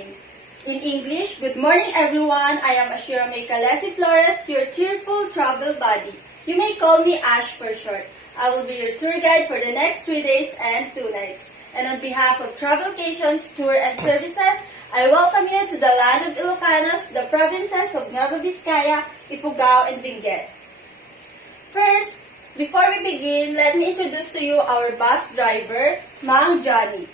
morning. In English, good morning everyone. I am Ashira May Calesi Flores, your cheerful travel buddy. You may call me Ash for short. I will be your tour guide for the next 3 days and 2 nights. And on behalf of Travelcations Tour and Services, I welcome you to the land of Ilocanos, the provinces of Nueva Vizcaya, Ifugao, and Benguet. First, before we begin, let me introduce to you our bus driver, Mang Johnny.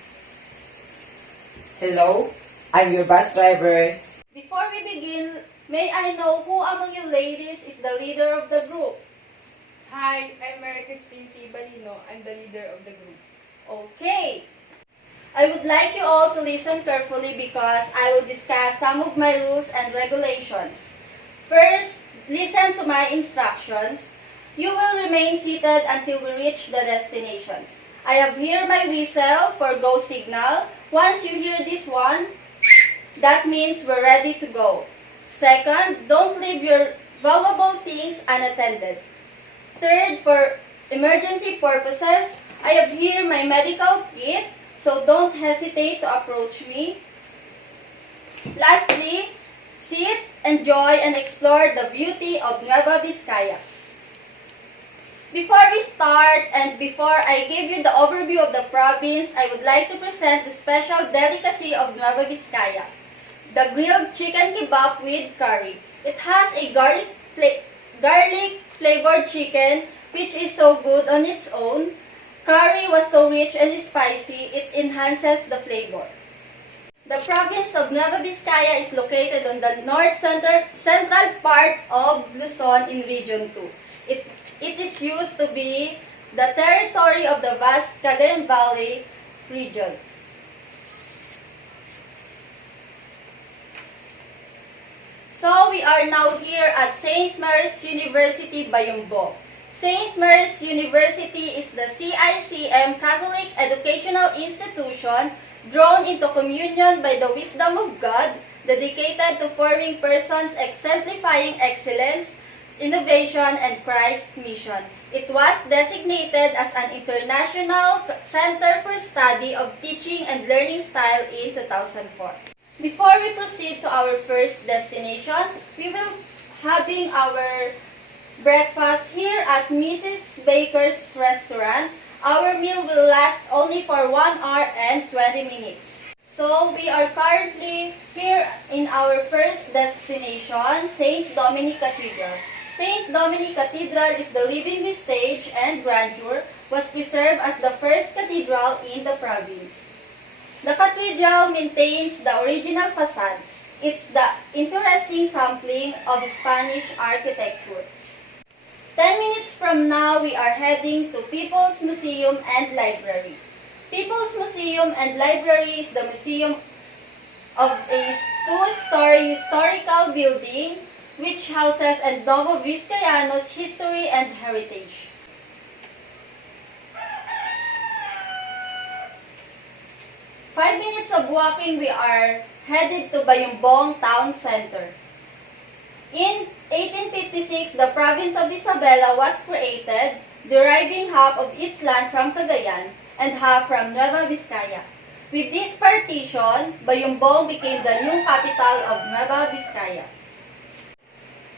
Hello, I'm your bus driver. Before we begin, may I know who among you ladies is the leader of the group? Hi, I'm Mary Christine T. Balino. I'm the leader of the group. Okay. I would like you all to listen carefully because I will discuss some of my rules and regulations. First, listen to my instructions. You will remain seated until we reach the destinations. I have here my whistle for go signal. Once you hear this one, that means we're ready to go. Second, don't leave your valuable things unattended. Third, for emergency purposes, I have here my medical kit, so don't hesitate to approach me. Lastly, sit, enjoy, and explore the beauty of Nueva Vizcaya. Before we start and before I give you the overview of the province, I would like to present the special delicacy of Nueva Vizcaya, the grilled chicken kebab with curry. It has a garlic flavored chicken which is so good on its own. Curry was so rich and spicy, it enhances the flavor. The province of Nueva Vizcaya is located on the central part of Luzon in Region 2. It is used to be the territory of the vast Cagayan Valley region. So we are now here at St. Mary's University, Bayumbong. St. Mary's University is the CICM Catholic Educational Institution drawn into communion by the wisdom of God, dedicated to forming persons exemplifying excellence, innovation, and Christ's mission. It was designated as an international center for study of teaching and learning style in 2004. Before we proceed to our first destination, we will having our breakfast here at Mrs. Baker's restaurant. Our meal will last only for 1 hour and 20 minutes. So we are currently here in our first destination, St. Dominic Cathedral. St. Dominic Cathedral is the living stage and grandeur, was preserved as the first cathedral in the province. The cathedral maintains the original facade. It's the interesting sampling of Spanish architecture. 10 minutes from now, we are heading to People's Museum and Library. People's Museum and Library is the museum of a two-story historical building which houses Nueva Vizcayanos history and heritage. Five minutes of walking, we are headed to Bayumbong Town Center. In 1856, the province of Isabela was created, deriving half of its land from Cagayan and half from Nueva Vizcaya. With this partition, Bayumbong became the new capital of Nueva Vizcaya.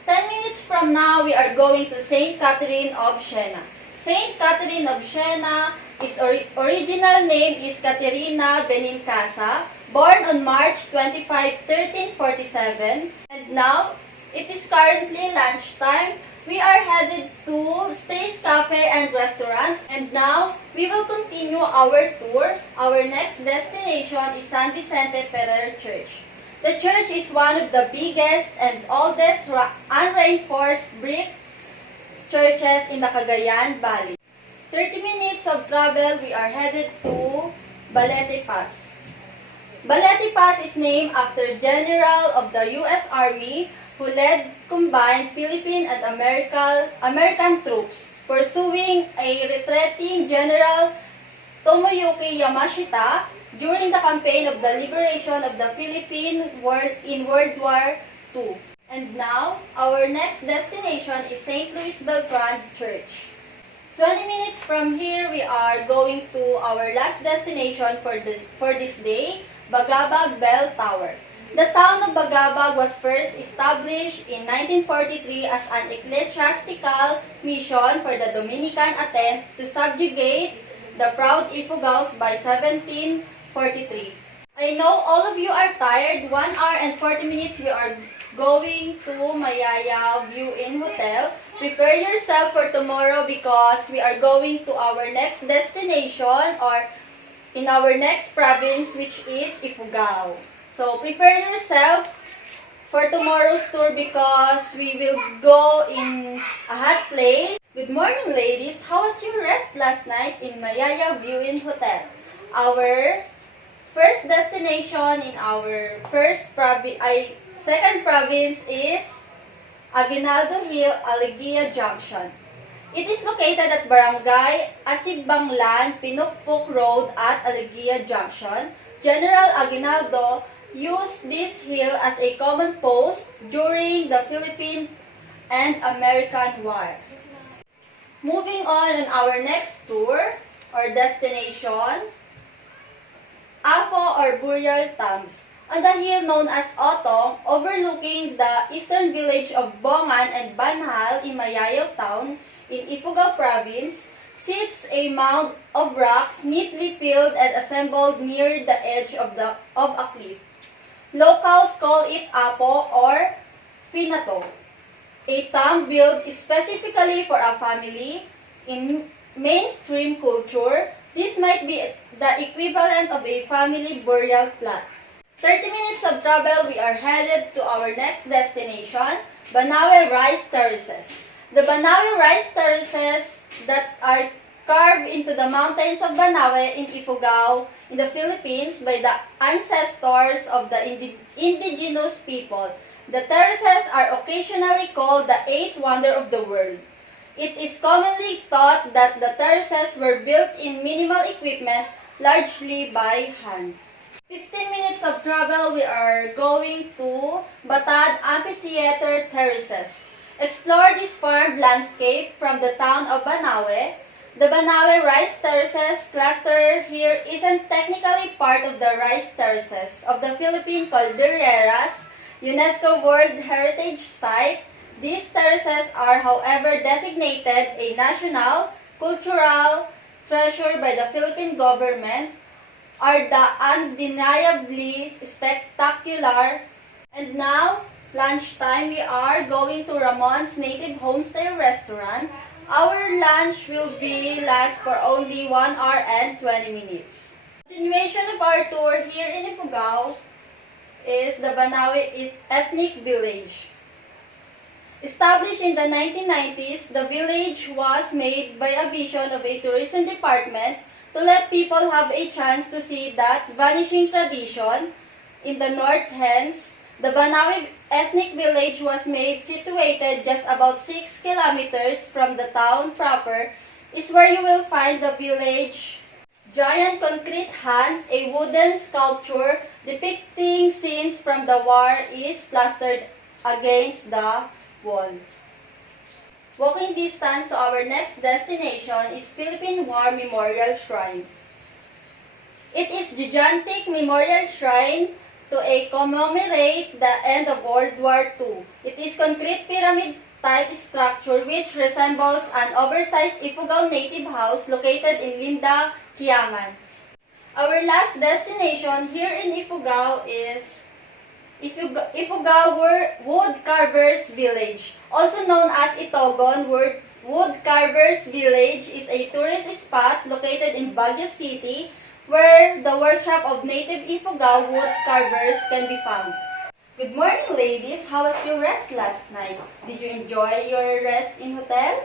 10 minutes from now, we are going to St. Catherine of Siena. St. Catherine of Siena, its original name is Caterina Benincasa, born on March 25, 1347. And now, it is currently lunchtime. We are headed to Stays Cafe and Restaurant. And now, we will continue our tour. Our next destination is San Vicente Ferrer Church. The church is one of the biggest and oldest unreinforced brick churches in the Cagayan Valley. 30 minutes of travel, we are headed to Balete Pass. Balete Pass is named after General of the U.S. Army who led combined Philippine and American troops pursuing a retreating General Tomoyuki Yamashita during the campaign of the liberation of the Philippines in World War II. And now, our next destination is St. Luis Beltran Church. 20 minutes from here, we are going to our last destination for this day, Bagabag Bell Tower. The town of Bagabag was first established in 1943 as an ecclesiastical mission for the Dominican attempt to subjugate the proud Ifugaos by 1743. I know all of you are tired. 1 hour and 40 minutes we are going to Mayaya View Inn Hotel. Prepare yourself for tomorrow because we are going to our next destination or in our next province, which is Ifugao. So prepare yourself for tomorrow's tour because we will go in a hot place. Good morning, ladies. How was your rest last night in Mayaya View Inn Hotel? Our first destination in our second province is Aguinaldo Hill, Alegria Junction. It is located at Barangay Asibbanglan, Pinukpok Road at Alegria Junction. General Aguinaldo used this hill as a command post during the Philippine and American War. Moving on our next tour or destination, Afo or Burial Tombs. On the hill known as Otong, overlooking the eastern village of Bongan and Banhal in Mayayao Town in Ifugao Province, sits a mound of rocks neatly filled and assembled near the edge of a cliff. Locals call it Apo or Finato, a tomb built specifically for a family. In mainstream culture, this might be the equivalent of a family burial plot. 30 minutes of travel, we are headed to our next destination, Banawe Rice Terraces. The Banawe Rice Terraces that are carved into the mountains of Banawe in Ifugao in the Philippines by the ancestors of the indigenous people. The terraces are occasionally called the eighth wonder of the world. It is commonly thought that the terraces were built in minimal equipment, largely by hand. 15 minutes of travel, we are going to Batad Amphitheater Terraces. Explore this farmed landscape from the town of Banawe. The Banawe Rice Terraces cluster here isn't technically part of the rice terraces of the Philippine Cordilleras, UNESCO World Heritage Site. These terraces are, however, designated a national cultural treasure by the Philippine government, are the undeniably spectacular. And now, lunchtime, we are going to Ramon's Native Homestay Restaurant. Our lunch will last for only 1 hour and 20 minutes. Continuation of our tour here in Ifugao is the Banawe Ethnic Village. Established in the 1990s, the village was made by a vision of a tourism department to let people have a chance to see that vanishing tradition. In the north, hence, the Banawe Ethnic Village was made situated just about 6 kilometers from the town proper, is where you will find the village giant concrete hand, a wooden sculpture depicting scenes from the war is plastered against the wall. Walking distance to our next destination is Philippine War Memorial Shrine. It is gigantic memorial shrine to commemorate the end of World War II. It is concrete pyramid-type structure which resembles an oversized Ifugao native house located in Linda, Kiangan. Our last destination here in Ifugao is Ifugao Wood Carvers Village. Also known as Itogon, Wood Carvers Village is a tourist spot located in Baguio City where the workshop of native Ifugao wood carvers can be found. Good morning, ladies. How was your rest last night? Did you enjoy your rest in hotel?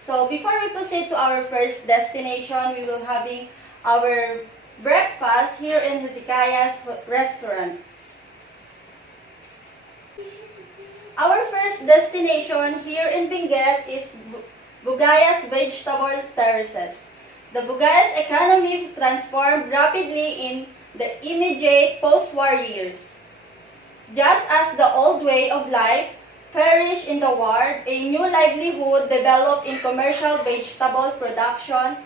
So before we proceed to our first destination, we will having our breakfast here in Hezekiah's restaurant. Our first destination here in Benguet is Bugayas Vegetable Terraces. The Bugayas economy transformed rapidly in the immediate post-war years. Just as the old way of life perished in the war, a new livelihood developed in commercial vegetable production.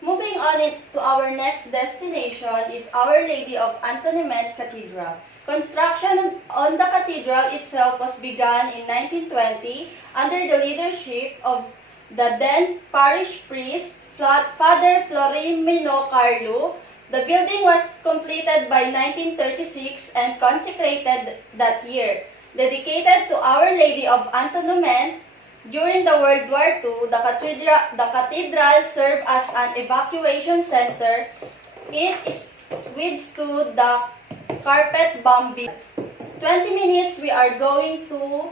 Moving on to our next destination is Our Lady of Antonement Cathedral. Construction on the cathedral itself was begun in 1920 under the leadership of the then parish priest, Father Florimino Carlo. The building was completed by 1936 and consecrated that year. Dedicated to Our Lady of Antonement, during the World War II, the cathedral served as an evacuation center. It withstood the carpet bombing. 20 minutes we are going to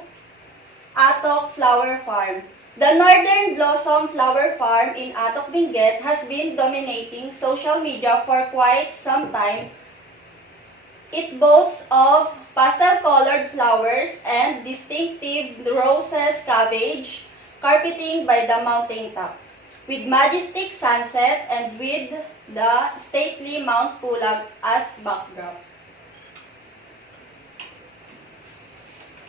Atok Flower Farm. The Northern Blossom Flower Farm in Atok, Benguet has been dominating social media for quite some time. It boasts of pastel-colored flowers and distinctive roses cabbage carpeting by the mountaintop, with majestic sunset and with the stately Mount Pulag as backdrop.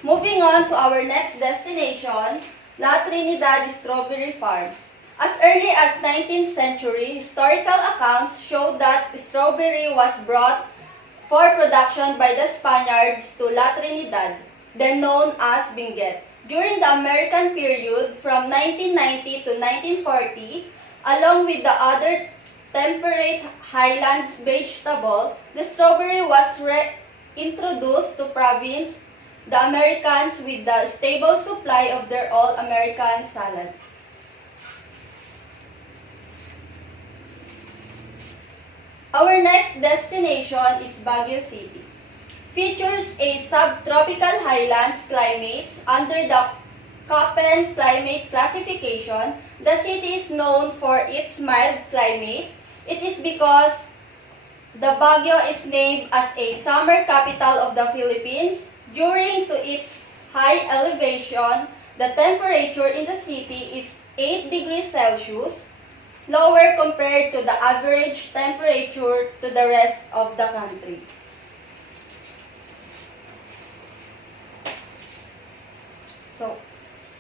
Moving on to our next destination, La Trinidad Strawberry Farm. As early as 19th century, historical accounts show that strawberry was brought for production by the Spaniards to La Trinidad, then known as Benguet. During the American period from 1990 to 1940, along with the other temperate highlands vegetable, the strawberry was introduced to province the Americans with the stable supply of their all-American salad. Our next destination is Baguio City. Features a subtropical highlands climates under the Köppen climate classification. The city is known for its mild climate. It is because the Baguio is named as a summer capital of the Philippines. Due to its high elevation, the temperature in the city is 8 degrees Celsius, lower compared to the average temperature to the rest of the country. So,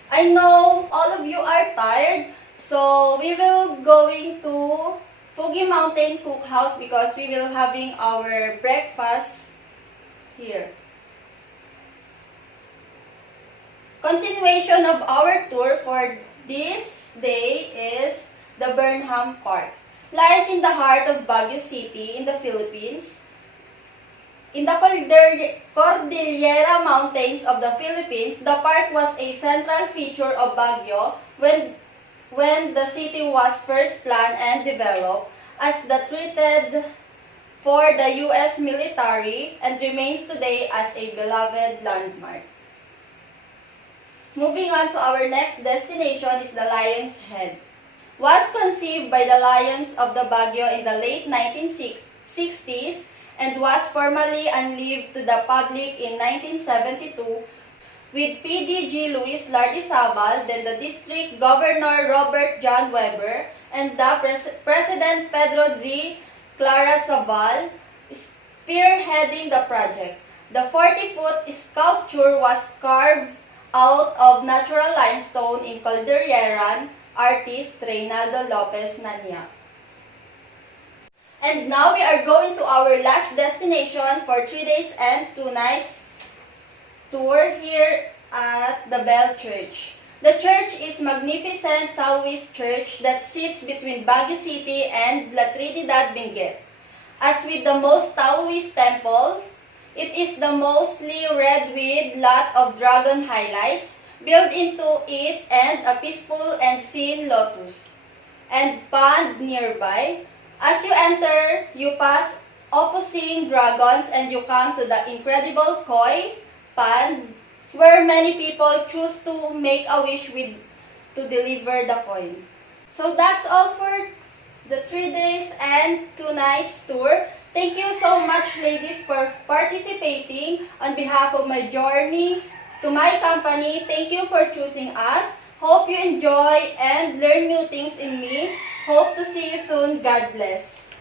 I know all of you are tired, so we will going to Fugi Mountain Cookhouse because we will having our breakfast here. Continuation of our tour for this day is the Burnham Park. Lies in the heart of Baguio City in the Philippines. In the Cordillera Mountains of the Philippines, the park was a central feature of Baguio when the city was first planned and developed as the treated for the U.S. military and remains today as a beloved landmark. Moving on to our next destination is the Lion's Head. Was conceived by the Lions of the Baguio in the late 1960s and was formally unleashed to the public in 1972 with PDG Luis Lardizabal, then the District Governor Robert John Weber, and the President Pedro Z. Clara Sabal spearheading the project. The 40-foot sculpture was carved out of natural limestone in Cordilleran artist Reynaldo Lopez Nania. And now we are going to our last destination for 3 days and 2 nights tour here at the Bell Church. The church is magnificent Taoist church that sits between Baguio City and La Trinidad, Benguet. As with the most Taoist temples, it is the mostly red with lot of dragon highlights built into it and a peaceful and serene lotus and pond nearby. As you enter, you pass opposing dragons and you come to the incredible koi pond where many people choose to make a wish to deliver the coin. So that's all for the 3 days and 2 nights tour. Thank you so much, ladies, for participating. On behalf of my journey to my company, thank you for choosing us. Hope you enjoy and learn new things in me. Hope to see you soon. God bless.